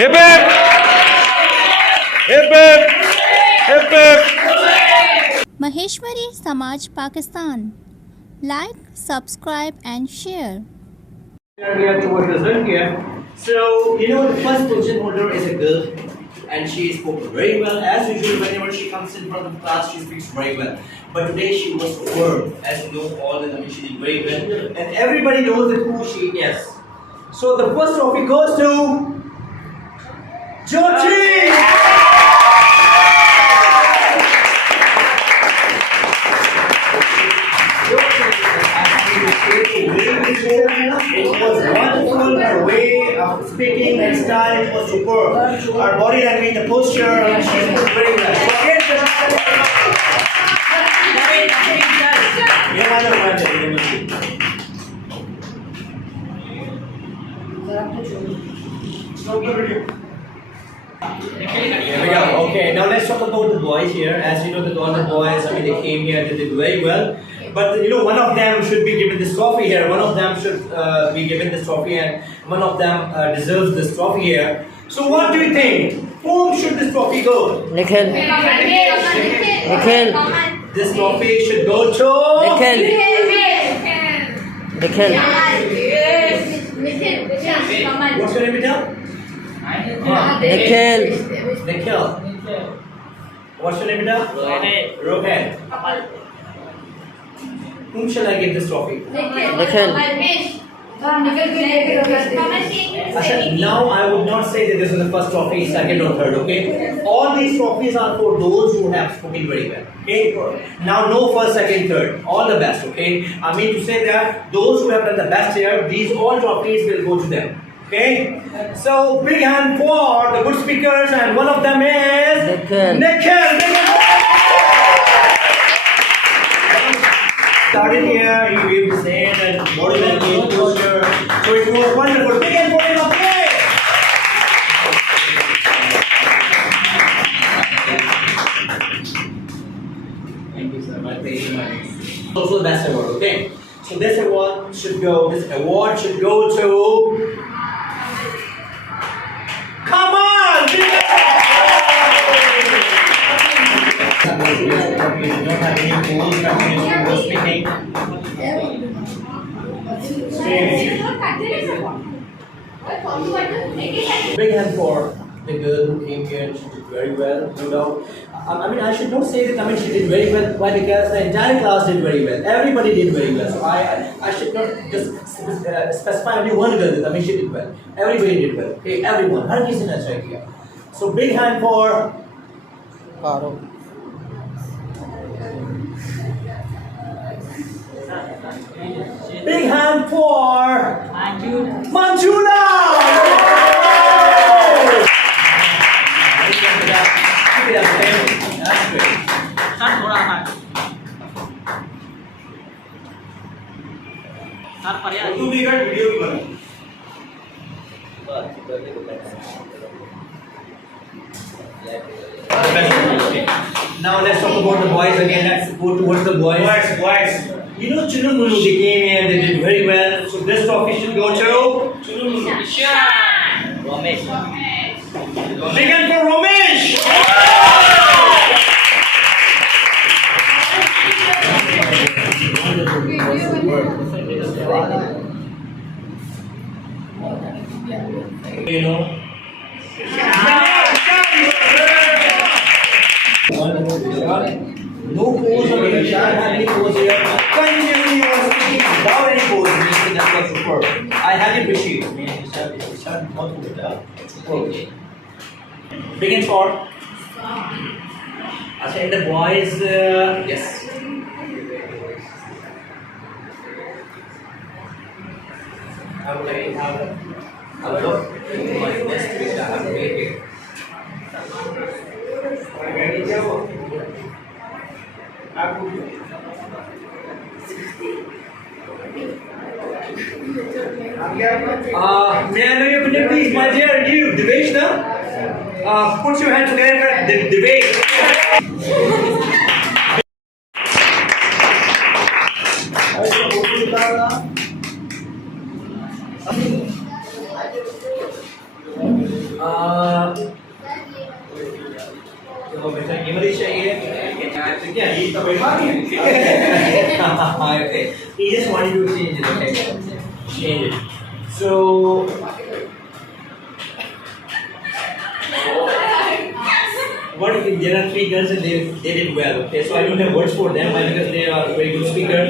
Hip hip! Hip hip! Hip hip! Maheshwari Samaj Pakistan. Like, subscribe and share. We have towards result here. So, the first position holder is a girl and she spoke very well. As usual, whenever she comes in front of the class, she speaks very well. But today she was superb. As you know, all the she did very well. And everybody knows that who she is. So, the first trophy goes to Jyoti! It was wonderful, her way of speaking and style, it was superb. Our body language, the posture, she was very well. So again, Here we go. Okay, now let's talk about the boys here. As you know, all the boys, they came here, they did very well. But one of them should be given this trophy here. One of them should be given this trophy, and one of them deserves this trophy here. So, what do you think? Whom should this trophy go? Nikhil. Nikhil. This trophy should go to Nikhil. Nikhil. What's your name, Nikhil? Nikhil. Nikhil. What's your name, Nikhil? Rohan. Whom shall I give this trophy? Nikhil. Now I would not say that this is the first trophy, second or third, okay? All these trophies are for those who have spoken very well, okay? Now no first, second, third. All the best, okay? I mean to say that those who have done the best here, these all trophies will go to them. Okay? So big hand for the good speakers, and one of them is Nikhil. Started here, he waved his hand and body language, posture. So it was wonderful. Big hand for him, okay? Thank you, sir. Also the best award, okay? So this award should go to. Come on! You don't have any rules, speaking. Big hand for the girl who came here and she did very well, no doubt. I should not say that she did very well, why? Because the entire class did very well. Everybody did very well. So I should not just specify only one girl that she did well. Everybody did well. Okay, everyone. Har kisi ne acha kiya. So big hand for Paro. Big hand for Manjula! Keep it up, okay? That's great. 2 minute video भी बना. Now let's talk about the boys again. Let's go towards the boys. Boys. Chunu Munu, they came here, they did very well. So this trophy should go to Chunu Munu. Ramesh. Big hand for Ramesh. No pose on the Ishan had any pose here. Continuously he was speaking without any pose. That was superb. I highly appreciate it. Begin for. And the boys, yes. I would like to have a look at my best which I have made here. May I know your name, please, my dear? You, Devesh, no? Put your hands together, Devesh. देखो बेटा ये वाली चाहिए क्या ये तो बैठा नहीं है he just wanted to change it okay change it so what if there are three girls and they did well okay so I don't have words for them why because they are very good speaker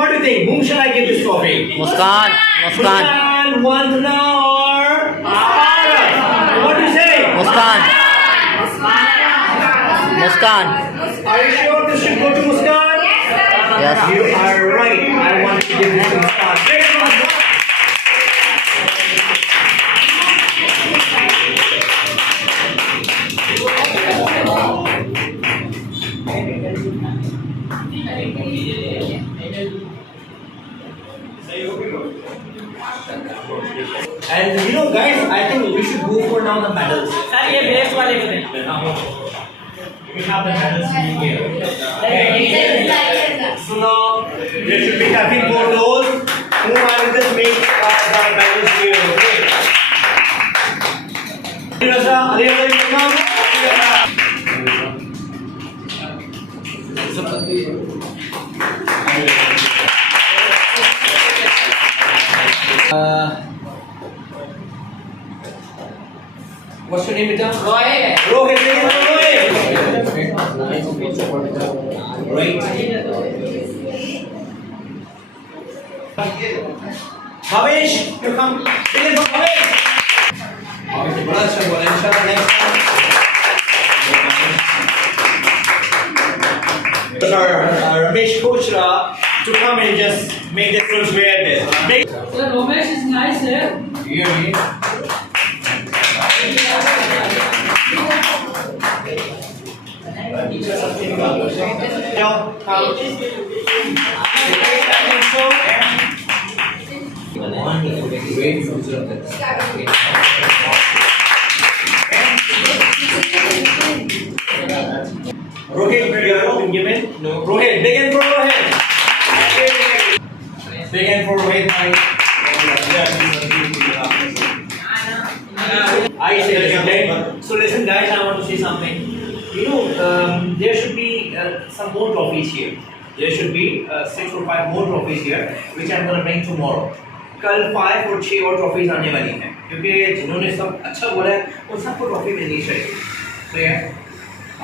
what do you think whom shall I give this trophy Muskan Muskan Vandana or Bharat what do you say Muskan Muskan Are you sure this should go to Muskan? Yes. You are right. I want to give this to Muskan. Take it from Muskan. And you know, guys, I think we should go for now the medals. Sir ये best वाले को दें We have the medals in here. So now there should be happy for those who I will just make the medals here. Okay. Rasa, what's your name, Vita? Rohit. Rohit, Right. Bhavesh, you come. Begin for Bhavesh. Bhavesh, बड़ा अच्छा बोला. इंशाल्लाह next time. Ramesh Kochra to come and just make this fruits wear this. Sir Romesh is nice है Hear me? Rohit, you have been given? No. Rohit, begin for Rohit. Begin for Rohit. I say this, okay? So listen guys, I want to say something. You know, there should be some more trophies here. There should be 6 or 5 more trophies here, which I'm going to bring tomorrow. कल 5 और 6 और trophies आने वाली हैं क्योंकि जिन्होंने सब अच्छा बोला है उन सबको ट्रॉफी मिलनी चाहिए तो यार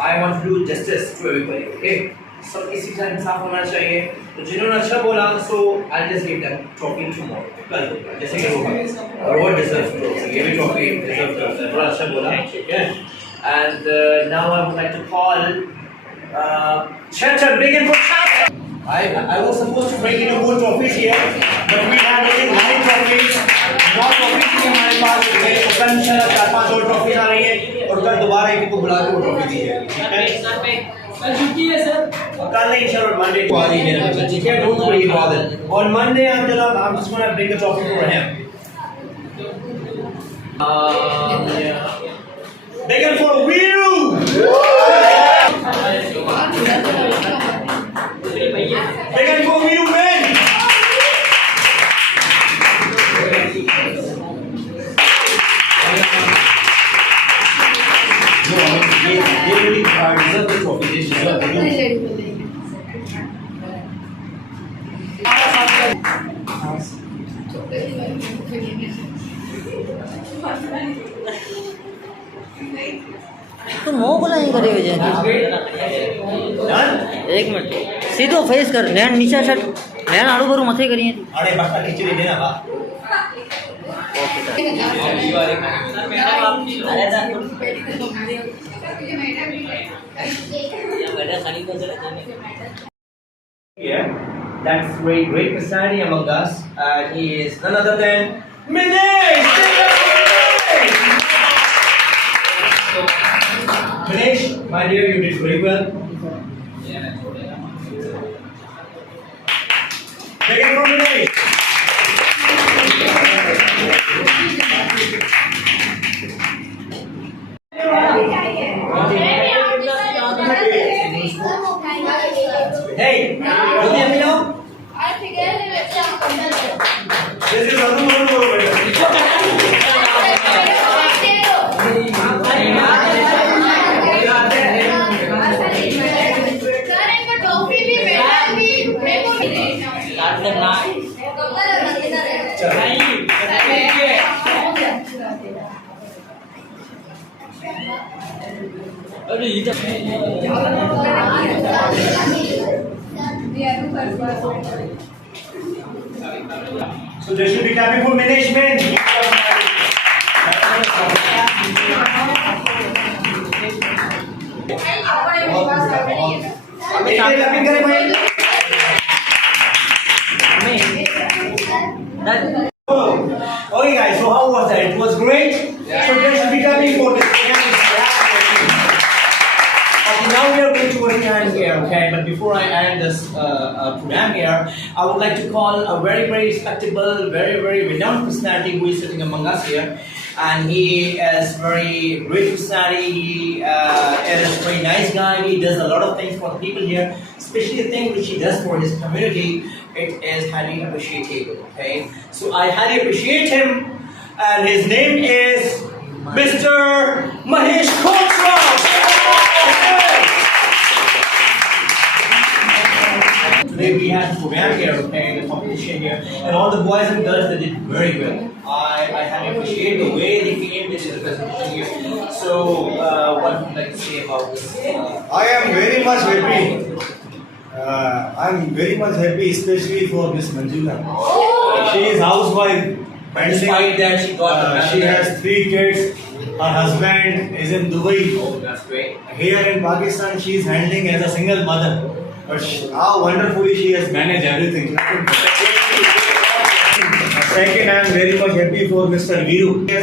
I want to do justice to everybody okay सब किसी का इंसाफ होना चाहिए तो जिन्होंने अच्छा बोला so I just give them trophy tomorrow कल जैसे कि रोहन डिजर्व ट्रॉफी ये भी ट्रॉफी डिजर्व करता है बड़ा अच्छा बोला ठीक है and now I would like to call Chacha begin for Chacha. I was supposed to bring in more trophies here, but we have only 9 trophies. 9 trophies ही हमारे पास है। कल इंशाल्लाह 4-5 और ट्रॉफीज आ रही है और कल दोबारा एक को बुला के वो ट्रॉफी दी जाएगी। ठीक है? कल छुट्टी है सर कल नहीं इंशाल्लाह मंडे को आ रही है मेरा बच्चा। ठीक है? Don't worry about it. On Monday I'm just gonna bring the trophy for him. Yeah. Begin for Weeru. Begin for Weeru men. They really deserve the trophy. They deserve the trophy. तो मुंह बोला नहीं करे वजह Done? एक minute सीधो face कर नैन नीचे शट नैन आड़ू भरू मथे करिए अरे बस खिचड़ी देना बा Yeah, that's great personality among us. He is none other than Minesh. Minesh, my dear, you did very well. Take it from Minesh. Hey, what do you know? This is another one. अरे इधर So there should be clapping for management. Clapping करें भाई. Okay guys, so how was that? It was great. So there should be clapping for this. Okay, now we are going to work on here, okay? But before I end this program here, I would like to call a very, very respectable, very, very renowned personality who is sitting among us here. And he is very great personality. He is a very nice guy. He does a lot of things for the people here, especially the thing which he does for his community. It is highly appreciated, okay? So I highly appreciate him, and his name is Mr. Mahesh Kotra. Today we had a program here, okay, the competition here, and all the boys and girls they did very well. I highly appreciate the way they came to the presentation here. So, what would you like to say about this? I am very much happy. I'm very much happy, especially for Miss Manjula. She is housewife. Despite that, she got She has 3 kids. Her husband is in Dubai. Oh, that's great. Here in Pakistan, she is handling as a single mother. But how wonderfully she has managed everything. Second, I am very much happy for Mr. Viru. He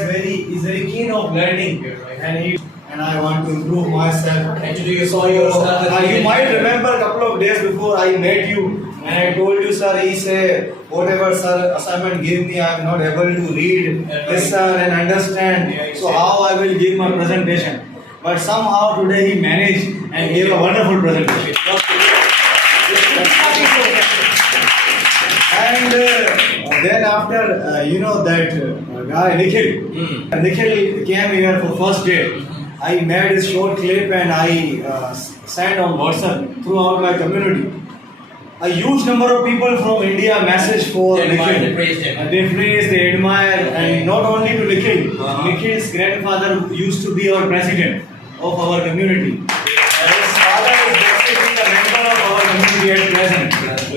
is very keen of learning, and I want to improve myself. Actually, you saw yourself. You might remember a couple of days before I met you, and I told you, sir, he said, whatever sir assignment gave me, I am not able to read, listen, and understand. So how I will give my presentation? But somehow today he managed and gave a wonderful presentation. And then after, you know that guy Nikhil, Nikhil came here for first day. I made a short clip and I sent on WhatsApp throughout my community. A huge number of people from India messaged for They admire, Nikhil. they praised him. They praise, they admire, and not only to Nikhil. Nikhil's grandfather used to be our president of our community. His father is basically a member of our community at present.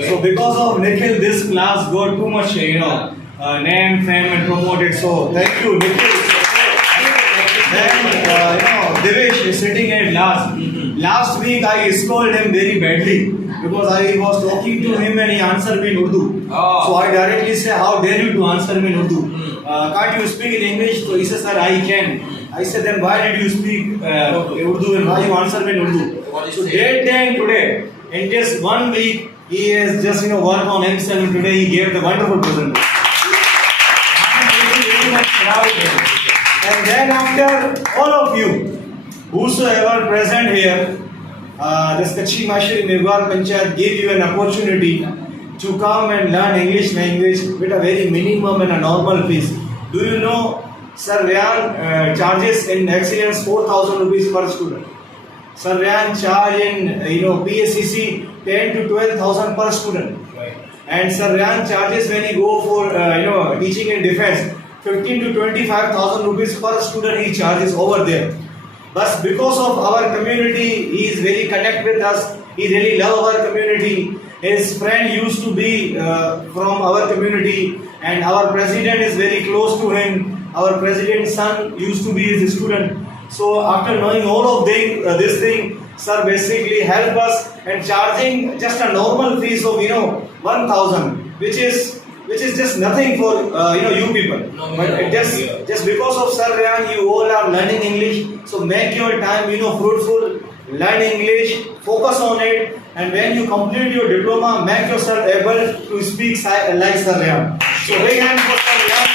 So because of Nikhil, this class got too much, name, fame, and promoted. So thank you, Nikhil. Then, Devesh is sitting at last. Last week I scolded him very badly because I was talking to him and he answered me in Urdu. So I directly say, how dare you to answer me in Urdu? Can't you speak in English? So he says, sir, I can. I said, then why did you speak Urdu and why you answer me in Urdu? So that time today, in just 1 week, he has just worked on himself and today he gave the wonderful presentation. I am very much proud of him. And then after all of you, whosoever present here, this Kachi Mashri Mirwar Panchayat gave you an opportunity to come and learn English language with a very minimum and a normal fees. Do you know, Sir Ryan charges in excellence 4,000 rupees per student. Sir Ryan charge in PSCC 10 to 12,000 per student. And Sir Ryan charges when he go for teaching in defense 15 to 25,000 rupees per student he charges over there. But because of our community, he is very connected with us. He really love our community. His friend used to be from our community, and our president is very close to him. Our president's son used to be his student. So after knowing all of this thing, sir basically help us and charging just a normal fees of 1,000, which is just nothing for you people. But just because of Sir Ryan, you all are learning English. So make your time fruitful. Learn English, focus on it, and when you complete your diploma, make yourself able to speak like Sir Ryan. So big hand for Sir Ryan.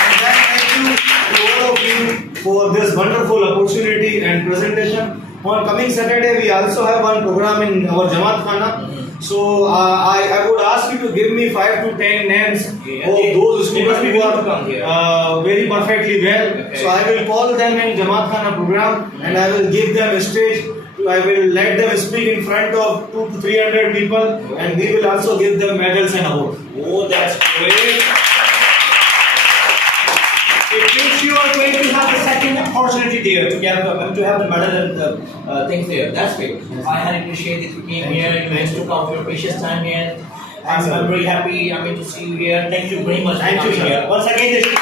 And then thank you to all of you for this wonderful opportunity and presentation. On coming Saturday, we also have one program in our Jamaat Khana. So I would ask you to give me 5 to 10 names of those students who are very perfectly well. So I will call them in Jamaat Khana program and I will give them a stage. I will let them speak in front of 200 to 300 people and we will also give them medals and awards. Oh, that's great. It which you are going to have the second opportunity there to have the medal and the things there. That's great. I highly appreciate that you came here. You managed to come for your precious time here. I'm very happy. To see you here. Thank you very much. Thank you, for coming sir. here. Once again, this is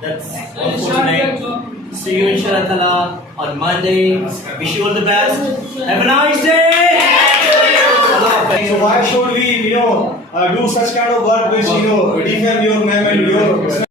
that's all for tonight. See you inshallah ta'ala on Monday. Wish you all the best. Have a nice day. So why should we, do such kind of work which, defame your name and your